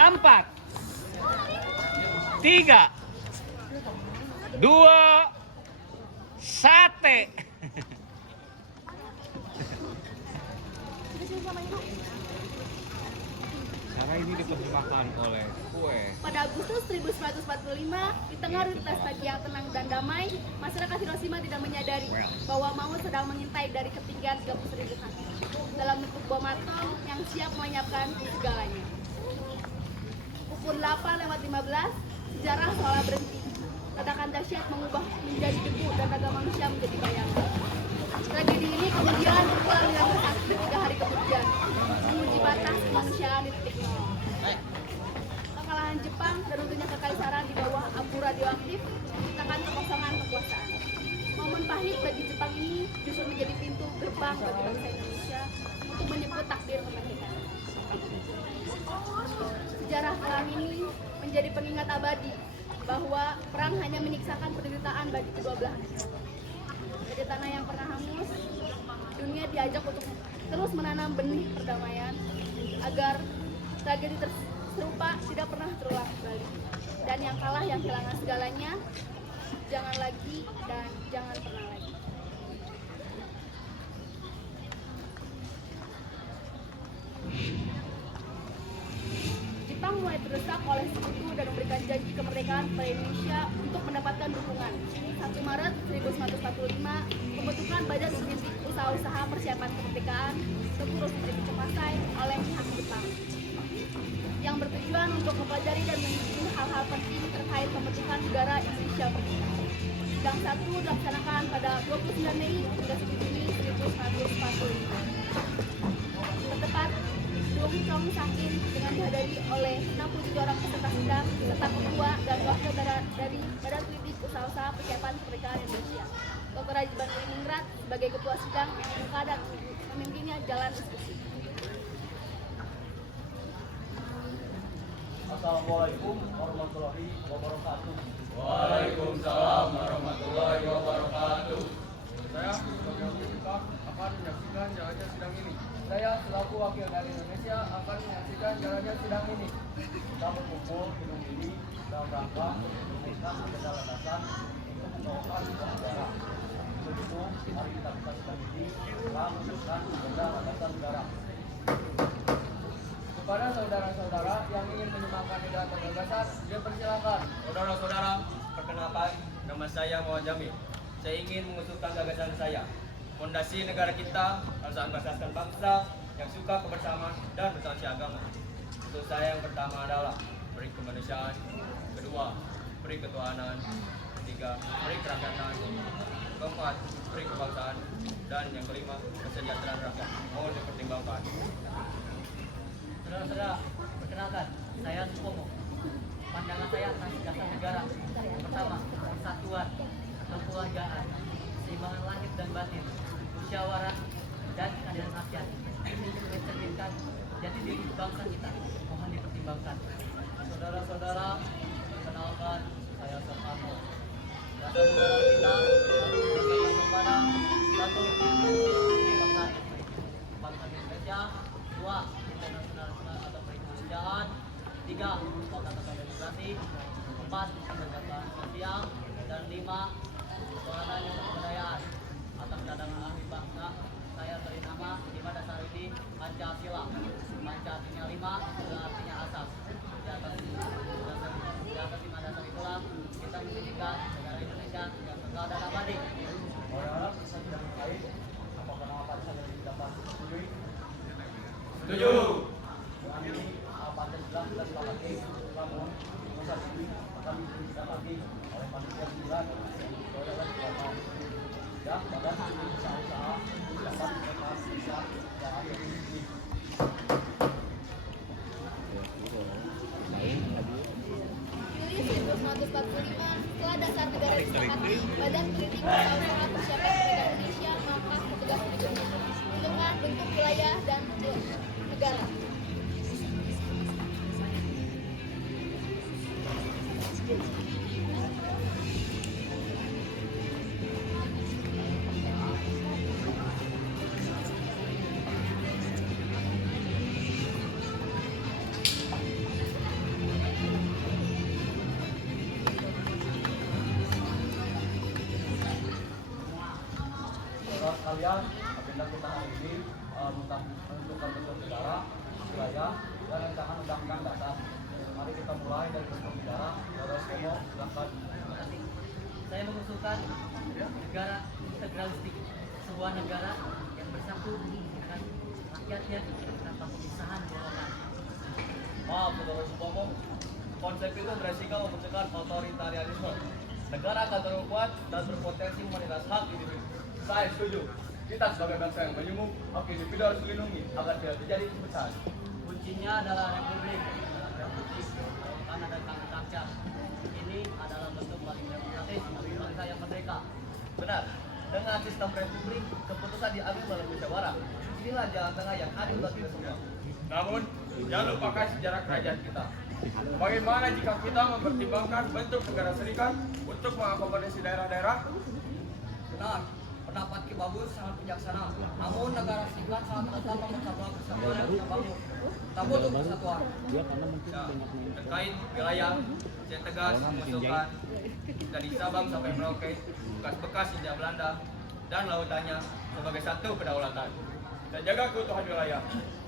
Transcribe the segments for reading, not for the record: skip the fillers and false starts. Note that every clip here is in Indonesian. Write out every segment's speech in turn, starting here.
4, 3, 2, sate. Cara ini diterjemahkan oleh kue. Pada Agustus 1945, di tengah rutinitas pagi yang tenang dan damai, masyarakat Hiroshima tidak menyadari bahwa maut sedang mengintai dari ketinggian 30.000 kaki dalam bentuk bom atom yang siap menyiapkan segalanya. Pukul 8:15, sejarah seolah berhenti. Ledakan dahsyat mengubah menjadi debu dan raga manusia menjadi bayangan. Tragedi ini kemudian berulang dengan bersaksi 3 hari kemudian, menguji batas kemanusiaan di titik nol. Kekalahan Jepang dan runtuhnya kekaisaran di bawah abu radioaktif menciptakan kekosongan kekuasaan. Momen pahit bagi Jepang ini justru menjadi pintu gerbang bagi bangsa Indonesia untuk menyebut takdir kemerdekaan. Sejarah kelam ini menjadi pengingat abadi bahwa perang hanya menyiksakan penderitaan bagi kedua belah. Dari tanah yang pernah hangus, dunia diajak untuk terus menanam benih perdamaian agar tragedi serupa tidak pernah terulang kembali. Dan yang kalah yang kehilangan segalanya, jangan lagi dan jangan pernah lagi. Jepang mulai terdesak oleh sekutu dan memberikan janji kemerdekaan kepada Indonesia untuk mendapatkan dukungan. 1 Maret 1945, pembentukan Badan Logistik Usaha-usaha Persiapan Kemerdekaan terus dikuasai oleh pihak Jepang, yang bertujuan untuk mempelajari dan menyusun hal-hal penting terkait pembentukan negara Indonesia Merdeka. Sidang 1 dilaksanakan pada 29 Mei hingga 1 Juni 1945. Bertepat Dong Chong Sakin dengan dihadiri oleh 67 orang peserta sidang serta ketua dan wakil dari Badan Logistik Usaha-usaha Persiapan Kemerdekaan Indonesia. Dr. Haji Banudiningrat sebagai ketua sidang membuka dan memimpinnya jalan diskusi. Assalamualaikum warahmatullahi wabarakatuh. Waalaikumsalam warahmatullahi wabarakatuh. Saya sebagai peserta akan menyaksikan jalannya sidang ini. Saya selaku wakil dari Indonesia akan menyaksikan jalannya sidang ini. Kita berkumpul hidung diri dalam rangka menaikkan bendera landasan untuk membawakan sebuah negara. Untuk itu, mari kita sidang ini telah menaikkan bendera landasan negara. Kepada saudara-saudara yang ingin menyumbangkan ide atau gagasan, dipersilakan. Saudara-saudara, perkenalkan, nama saya Muhammad Jamil. Saya ingin mengusulkan gagasan saya. Fondasi negara kita harus berasaskan bangsa yang suka kebersamaan dan bersaksi agama. Untuk saya yang pertama adalah beri kemanusiaan, kedua beri ketuhanan, ketiga beri kerakyatan, keempat beri kebangsaan, dan yang kelima kesejahteraan rakyat. Mohon dipertimbangkan. Saudara-saudara, perkenalkan, saya Supomo. Pandangan saya atas dasar negara. Yang pertama, persatuan, kekeluargaan, keseimbangan langit dan batin, musyawarah, dan keadilan rakyat. Ini mencerminkan jati diri bangsa kita. Mohon dipertimbangkan. Saudara-saudara, perkenalkan, saya Soekarno. Dasar negara kita harus kepada satu, bangsa Indonesia, dua, internasional atau perikemanusiaan, tiga, kekuatan atau demokrasi, empat, kesejahteraan sosial, dan lima, ketuhanan dan kebudayaan. Atas cadangan ahli bangsa, saya beri nama Dimas Dasarudi Pancasila. Panca artinya 5, Sila artinya asas. Di atas 5 dasar itulah kita mendirikan negara Indonesia yang kekal dan abadi. Orang-orang bisa tidak terkait, apakah nama Pancasila dapat disetujui? Setuju. Dengan ini, Pancasila sudah disepakati, namun saat ini akan disepakati oleh manusia sembilan, oleh ulama dan badan usaha-usaha dapat mereka bisa dan ada di sini. Juli 1945, setelah dasar negara disepakati, Badan Logistik Usaha-usaha Persiapan Kemerdekaan Indonesia mengangkat tugas berikutnya dengan bentuk wilayah dan negara. sekalian, agenda kita hari ini menentukan bentuk negara, wilayah, dan rancangan undang-undang dasar. Mari kita mulai dari bentuk negara. Saudara Skemo, silakan. Terima kasih. Saya mengusulkan negara integralistik, sebuah negara yang bersatu dengan rakyatnya tanpa pemisahan golongan. Maaf, Saudara Supomo, konsep itu beresiko mencegah otoritarianisme. Negara akan terlalu kuat dan berpotensi menindas hak individu. Saya setuju. Kita sebagai bangsa yang menyungguh, hak individu harus dilindungi agar tidak terjadi kebesaran. Kuncinya adalah republik. Dalam republik kan ada tangan rakyat. Ini adalah bentuk paling demokratis bagi bangsa yang merdeka. Benar. Dengan sistem republik, keputusan diambil melalui musyawarah. Inilah jalan tengah yang adil bagi kita semua. Namun, jangan lupakan sejarah kerajaan kita. Bagaimana jika kita mempertimbangkan bentuk negara serikat untuk mengakomodasi daerah-daerah? Benar, pendapat Ki Bagus sangat bijaksana. Namun negara serikat sangat rentan memecah belah persatuan yang kita bangun. Tak butuh persatuan. Nah, terkait wilayah, saya tegas mengusulkan dari Sabang sampai Merauke, bekas-bekas Hindia Belanda, dan lautannya sebagai satu kedaulatan. Dan jaga keutuhan wilayah.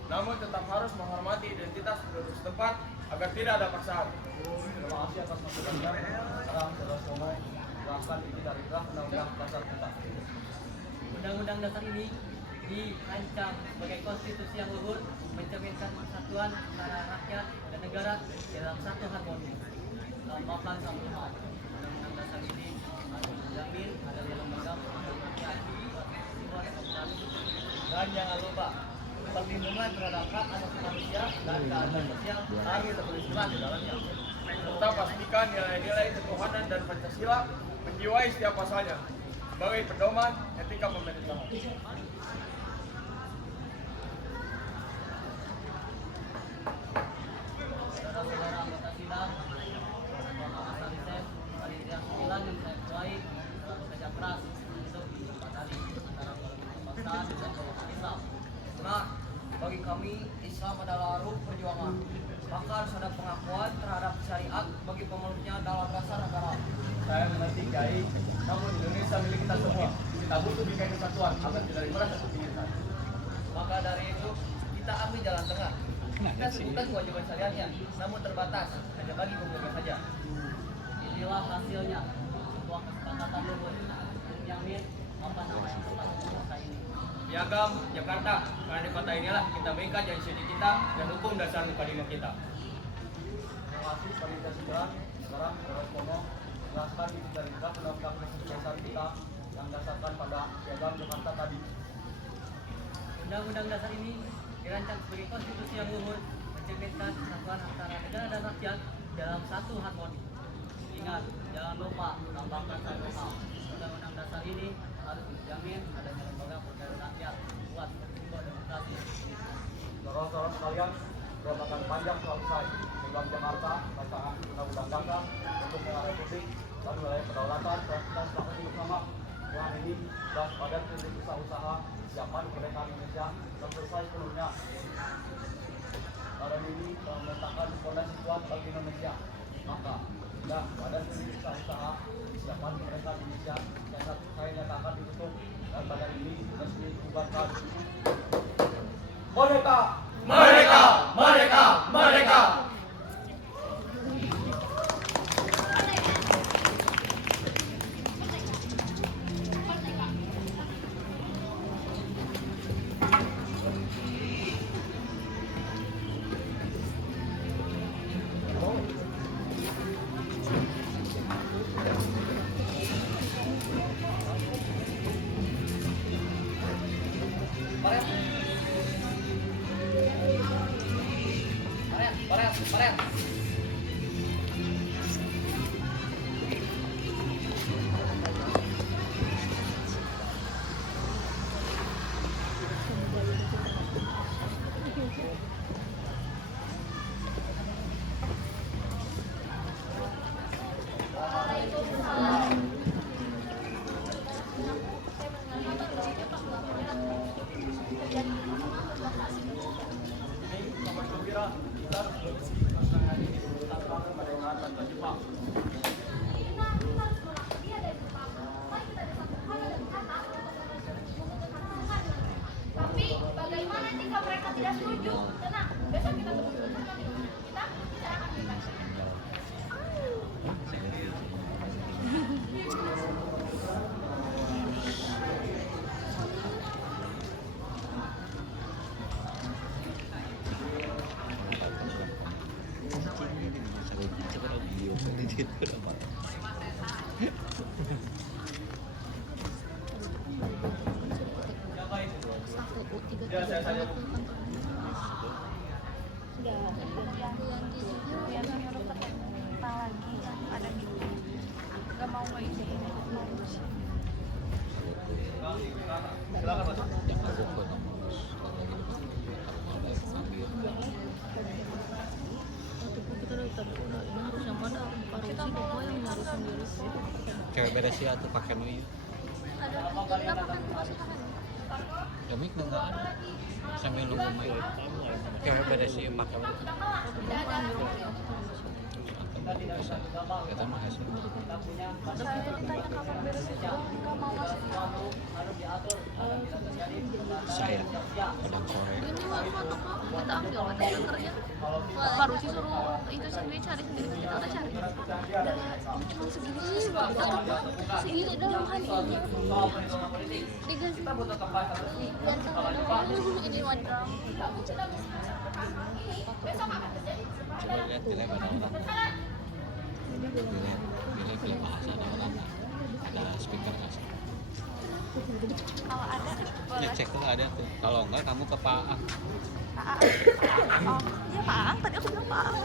Namun tetap harus menghormati identitas penduduk setempat agar tidak ada paksaan. Terima kasih atas masukannya. Sekarang Saudara Skemo, silakan ini dari draft undang-undang dasar kita. Undang-undang dasar ini dirancang sebagai konstitusi yang luhur, mencerminkan persatuan antara rakyat dan negara dalam satu harmoni. Lambangkan satu hal. Undang-undang dasar ini harus menjamin adanya lembaga perwakilan rakyat, siswa demokrasi. Dan jangan lupa, perlindungan terhadap hak asasi manusia dan keadilan sosial harus tertulis jelas di dalamnya. Serta pastikan nilai-nilai ketuhanan dan Pancasila menjiwai setiap pasalnya sebagai pedoman etika pemerintahan. Saudara-saudara anggota sidang, Ketua Mahkamah Riset, Panitia 9 yang saya ketuai telah bekerja keras untuk menjembatani antara kebangsaan dan kebangsaan Islam. Benar, bagi kami Islam adalah ruh perjuangan. Maka harus ada pengakuan terhadap syariat bagi pemeluknya dalam dasar negara. Saya mengerti Kiai, namun Indonesia milik kita semua. Kita butuh bingkai kesatuan agar tidak merasa terpinggirkan. Maka dari itu, kita ambil jalan tengah. Kita sebutkan kewajiban syariatnya, namun terbatas, hanya bagi pemegang saja. Inilah hasilnya sebuah kesepakatan luhur untuk menjamin apa nama yang tepat untuk bangsa ini. Piagam Jakarta, karena di kota inilah kita mengikat janji studi kita dan hukum dasar mukadimah kita. Terima kasih Panitia 9. Sekarang Saudara Skemo, jelaskan isi dari draft undang-undang dasar kita yang dasarkan pada piagam Jakarta tadi. Undang-undang dasar ini dirancang sebagai konstitusi yang luhur, mencerminkan persatuan antara negara dan rakyat dalam satu harmoni. Ingat, jangan lupa lambangkan satu hal. Undang-undang dasar ini harus dijamin adanya lembaga perwakilan rakyat kuat simbol demokrasi. Saudara-saudara sekalian, jabatan panjang telah usai. Piagam Jakarta, rancangan undang-undang dasar untuk negara republik dan wilayah kedaulatan dan kita sepakati bersama. Dengan ini, sudah pada prinsip usaha-usaha siapan kemerdekaan Indonesia dan selesai sepenuhnya. Badan ini telah meletakkan fondasi kuat bagi Indonesia. Maka, sudah pada prinsip usaha-usaha siapan kemerdekaan Indonesia yang saya nyatakan ditutup dan badan ini resmi dibubarkan. Merdeka! Merdeka! Merdeka! Merdeka! Paren. Ini kabar gembira, kita harus bersih pasangan ini tanpa kemerdekaan tanpa Jepang. Ya, saya saja. Silakan Mas. Cewek beda sih atau pakai nu ieu. Kami nggak ada. Sambil nunggu main. Cewek beda sih pakai. Kita mah hasil. Saya kadang sore. Kita ambil materi kerja baru sih suruh itu sendiri cari sendiri kita udah cari cuma segini dalam hal ini diganti ini wadah Coba lihat di level orang. Pilih bahasa ada orang. Ada speaker nggak sih? kalau ada boleh Cek dulu ada tuh. Kalau enggak kamu ke Pak Ang. oh ya Pak Ang tadi aku bilang Pak Ang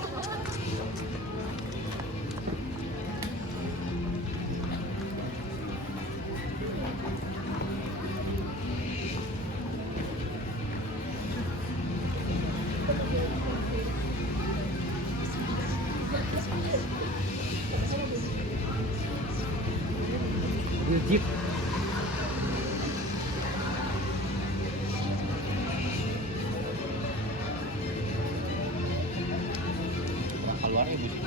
Jeep. Keluar ibu sih.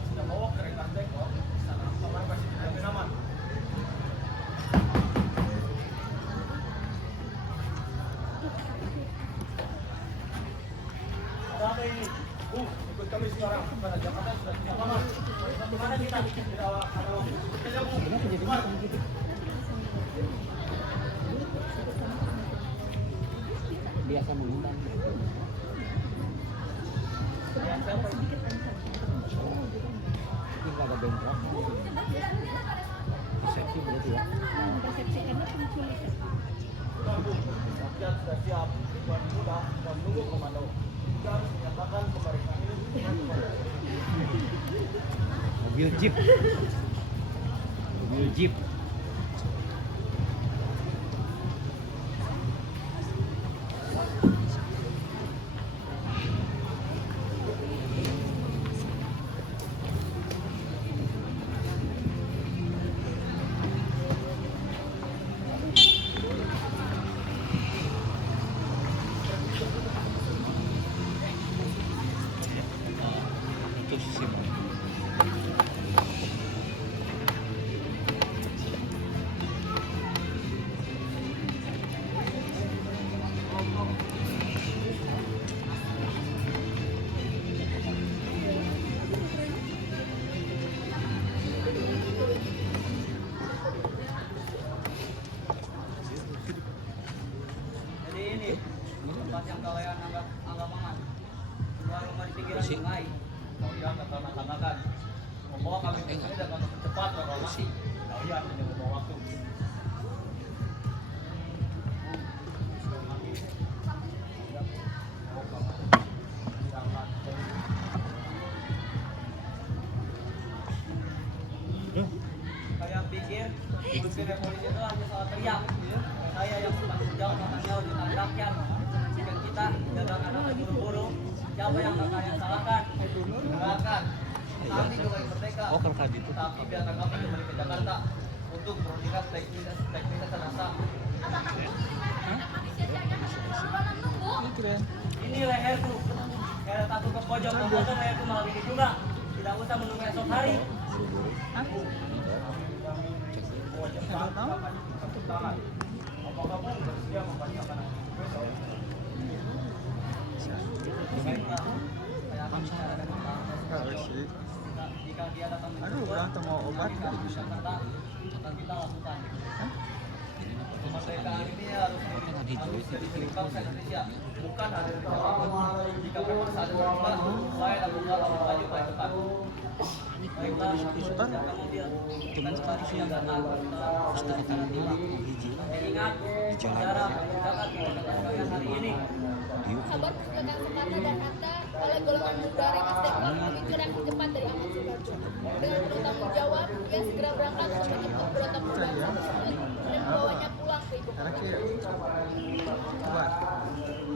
Sudah bawa kereta teko. Sana orang pasti lebih aman. Ada ini? Ikut kami sekarang. Karena Jakarta sudah tidak aman. Bagaimana kita? Tidak ada waktu. Biasa mengundang. Ini nggak ada bentrok. Persepsi berarti ya. Rakyat sudah siap. Tuan muda dan menunggu komando. Kita harus menyatakan kemerdekaan ini dengan komando. Mobil Jeep. Mobil Jeep. Itu sisi Jadi ini tempat yang kalian anggap aman. Dua rumah di pinggiran Bersih. sungai. Kau yang katakan membawa kami ke sini dengan cepat reklamasi. Kau yang hanya membawa waktu. Kalian pikir supir polisi itu hanya soal teriak. Saya yang bertanggung jawab tentang nyawa jutaan rakyat. Jika kita gagal karena terburu-buru, siapa yang akan kalian salahkan? Silakan. Kami kembali merdeka. Oh, kan tadi itu. Tapi biarkan kami kembali ke Jakarta untuk bertindak teknis senasa. Ini leherku. Saya takut ke pojok, kemudian leherku malah bikin juga. Tidak usah menunggu esok hari. Apakah kamu bersedia membacakan besok? Baiklah, saya akan bicara dengan Pak. Jika dia datang Aduh, menjemput, orang tuh mau obat kan? Jakarta akan kita lakukan. Kemerdekaan ini harus diberi bangsa Indonesia, bukan hanya di Jakarta. Jika memang saat kewajiban, saya dan Bung Karno maju ke depan. Baiklah, dan kemudian deklarasi yang datang. Ingat, saudara, mengerjakan kemerdekaan kalian hari ini. Kabar kemerdekaan Soekarno dan Hatta oleh golongan muda Rengas Dengklok memicu reaksi cepat dari Ahmad Subarjo. Dengan penuh tanggung jawab, dia segera berangkat untuk menjemput berontak muda tersebut dan membawanya pulang ke ibu kota. Terakhir. Coba.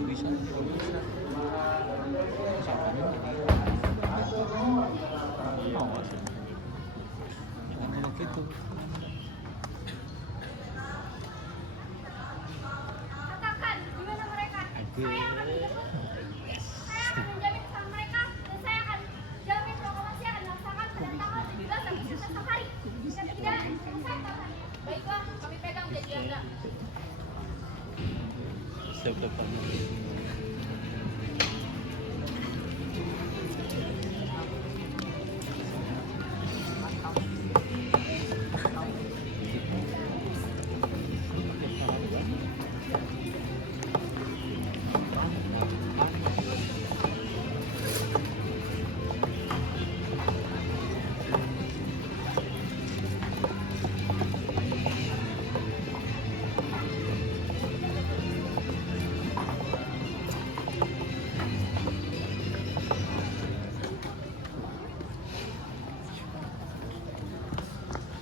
Bisa. Siapa nih? Mau sih. Jangan ngomong gitu. Katakan, di mana mereka? Aduh. Saya akan menjemput. Saya akan menjamin sama mereka dan saya akan jamin proklamasi akan dilaksanakan pada tanggal 17 Agustus esok hari. Jika tidak, selesai tahapannya. Baiklah, kami pegang janji Anda. Seberapa?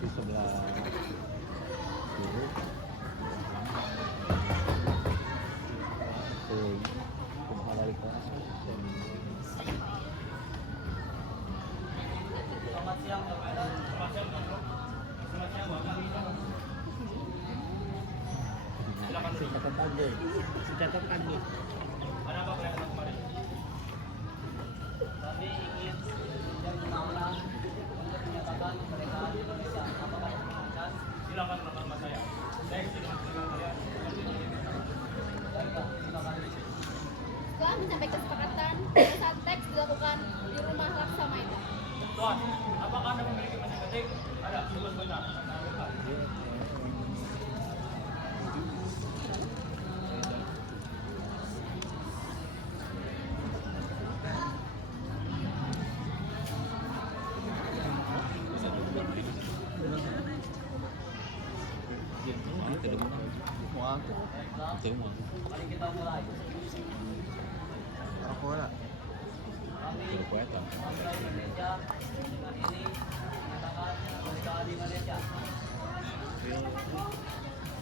Di sebelah kiri. Selamat siang, Bapak. Kami ingin yang pertama untuk menyatakan kemerdekaan Indonesia. Apakah diperkenankan? Silakan nama saya. Saya dengan kalian. Baiklah, terima kasih. Setelah mencapai kesepakatan, pada saat teks dilakukan di rumah Laksamana. Tuan, apakah Anda memiliki mesin ketik? Ada, tugas benar. Mau aku? Baiklah, Terima. mari kita mulai. Aku lah. Kami Berkuatan. bangsa Indonesia dengan ini menyatakan kemerdekaan Indonesia.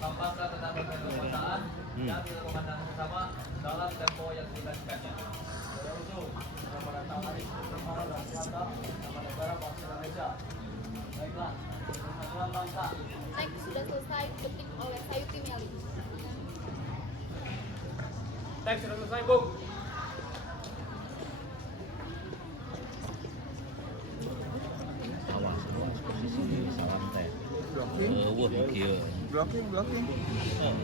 Tanpa tentang kekuasaan yang dilakukan dengan bersama dalam tempo yang kita disediakan. Saya usul pada hari bersama dan mantap nama negara bangsa Indonesia. Baiklah, persatuan bangsa. Teks sudah selesai diketik oleh Sayuti Meli. Teks sudah selesai, Bung. Awas, awas posisi salam teh. Blocking. Wah, kieu. Blocking. Oh.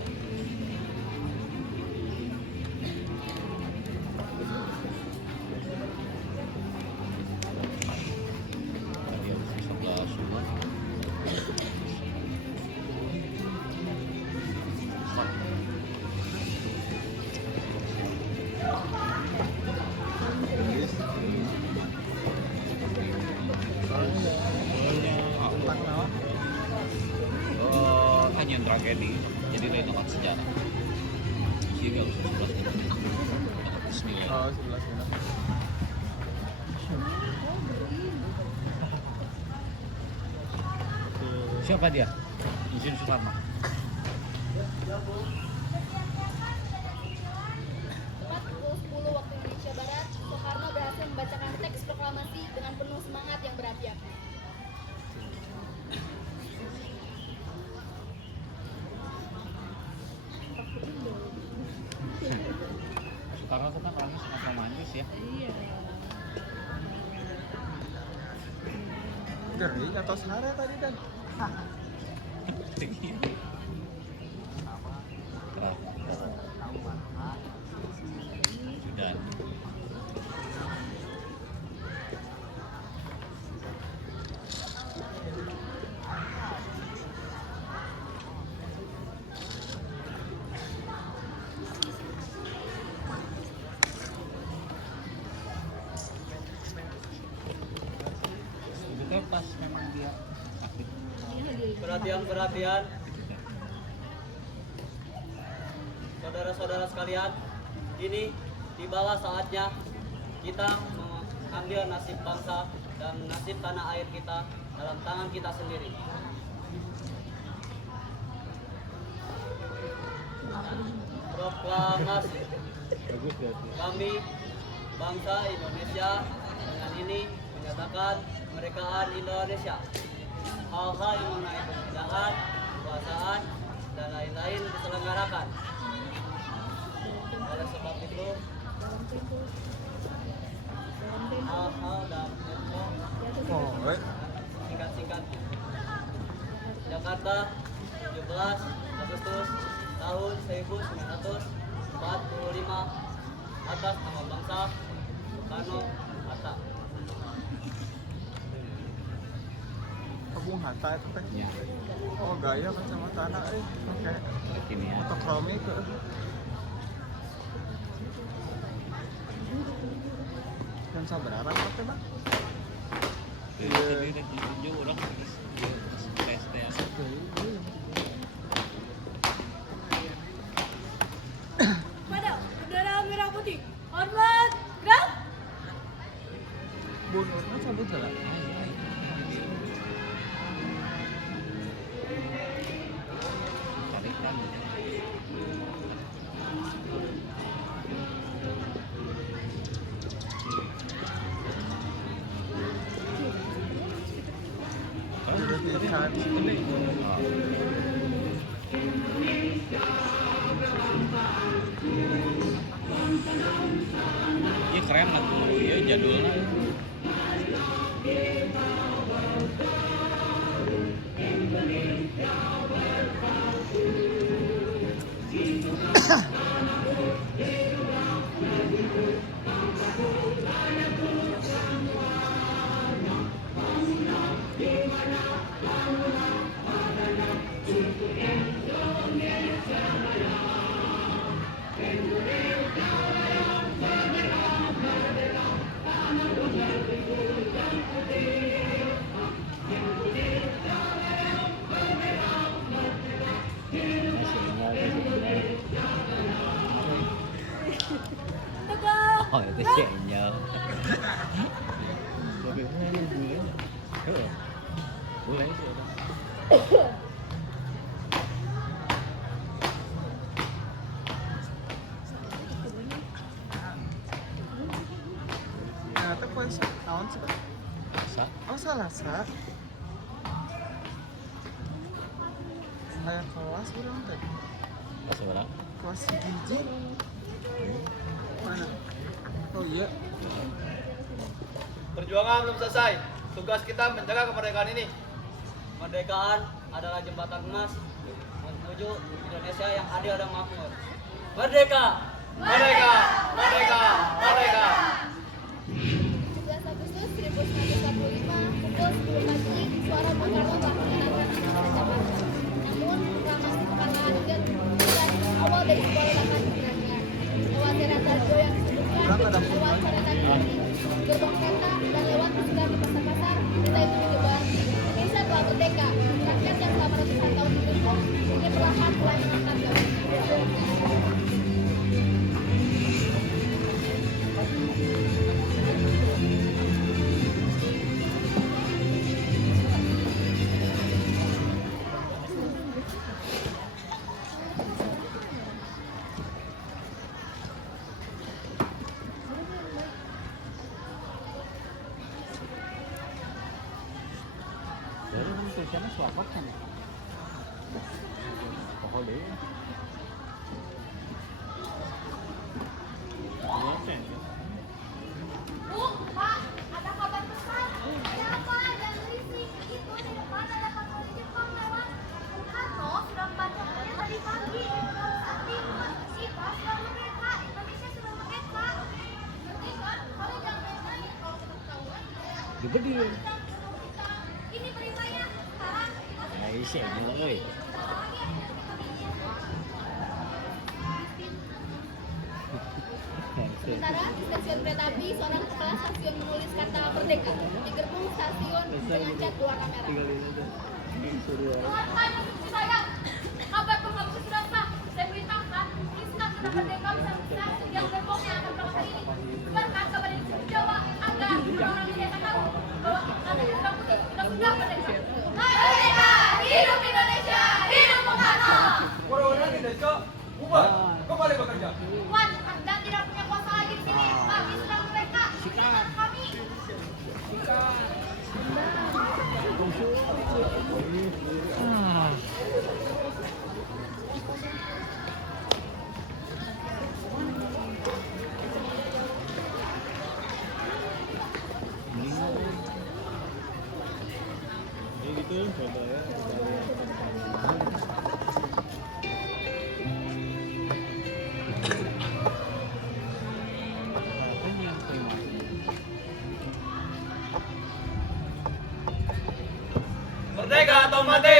Tadi harus di sebelah semua. Tak kenal. Hanya tragedi, jadi lain akan sejarah. Sehingga harus 11 gitu. Bismillah. Oh, 11 benar. Siapa dia? Insinyur Soekarno. Tepat pukul 10 waktu Indonesia Barat, Soekarno berhasil membacakan teks proklamasi dengan penuh semangat yang berapi-api. Soekarno itu kan orangnya sangat romantis ya. Gering atau sehara tadi dan? Sudah. juga pas memang dia aktif. Perhatian. Saudara-saudara sekalian, kini tibalah saatnya kita mengambil nasib bangsa dan nasib tanah air kita dalam tangan kita sendiri. Proklamasi. Kami, bangsa Indonesia, dengan ini menyatakan kemerdekaan Indonesia. Hal-hal yang mengenai pemerintahan, kekuasaan, dan lain-lain diselenggarakan. Oleh sebab itu, hal-hal dan info singkat-singkat. Jakarta, 17 Agustus tahun 1945, atas nama bangsa Soekarno Hatta. Bung Hatta itu teh. Ya, Oh gaya kacamata anak pakai ini ya. motokromik ke. Dan sabar apa Bang? Jadi ditunjuk orang tes ya. Pada bendera merah putih. Hormat, gerak. Bunurnya cabut lah. Tarikan. Udah pisan. Iya keren lah, iya jadul lah. Tegak. Oh itu sinyal. Bagaimana ini bulan? Bulan sih udah. Nah, itu puasa tahun sih. Masa? Oh salah sa. Saya kelas udah teh. Masa berapa? Kelas hiji. Mana? Oh iya. Perjuangan belum selesai. Tugas kita menjaga kemerdekaan ini. Kemerdekaan adalah jembatan emas menuju Indonesia yang adil dan makmur. Merdeka! Merdeka! Merdeka! Merdeka! 17 Agustus 1945, pukul 10 pagi, suara Bung Karno telah menyenangkan anak-anak Jakarta. Namun, proklamasi kemerdekaan itu bukan awal dari sebuah ledakan keberanian. Lewat deretan radio yang disebutkan, lewat coretan ini, gerbong kereta, dan lewat pasukan di pasar-pasar, kita itu menyebar. Indonesia telah merdeka. Rakyat yang selama ratusan tahun dikepung, ini perlahan mulai mengangkat garis. Dari kan tulisannya swapok kan? Pokok deh. Bu, Pak, ada kabar besar. Siapa yang berisik? Itu di depan ada patroli Jepang lewat. Bung Karno sudah membaca tadi pagi. Sakti, kita sudah merdeka. Indonesia sudah merdeka. Ngerti kan? Kalau jangan main-main, kalau kita ketahuan, Juga di. ini beritanya. Sekarang kita Nah, isi ini euy. Sementara di stasiun kereta api, seorang kepala stasiun menulis kata merdeka. Di gerbong stasiun dengan cat berwarna merah. Tuhan instruksi saya. Kabar penghapusan sudah sah. Saya perintahkan Krisna sudah merdeka bisa yang Depok yang akan berangkat hari ini. Sebarkan kabar ini ke Jawa agar orang-orang di desa tahu bahwa kami sudah putih sudah merdeka. Merdeka! Hidup Indonesia! Hidup Bung Karno! Orang-orang di desa, bubar, kembali bekerja. Tuhan, Anda tidak punya kuasa lagi di sini. Kami sudah merdeka. Izinkan kami. Merdeka atau mati?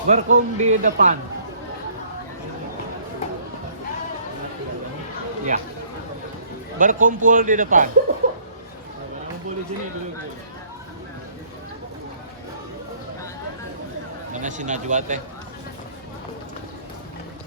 Berkum di depan. Ya. Berkumpul di depan. Kumpul di sini dulu. Mana si Najwa teh?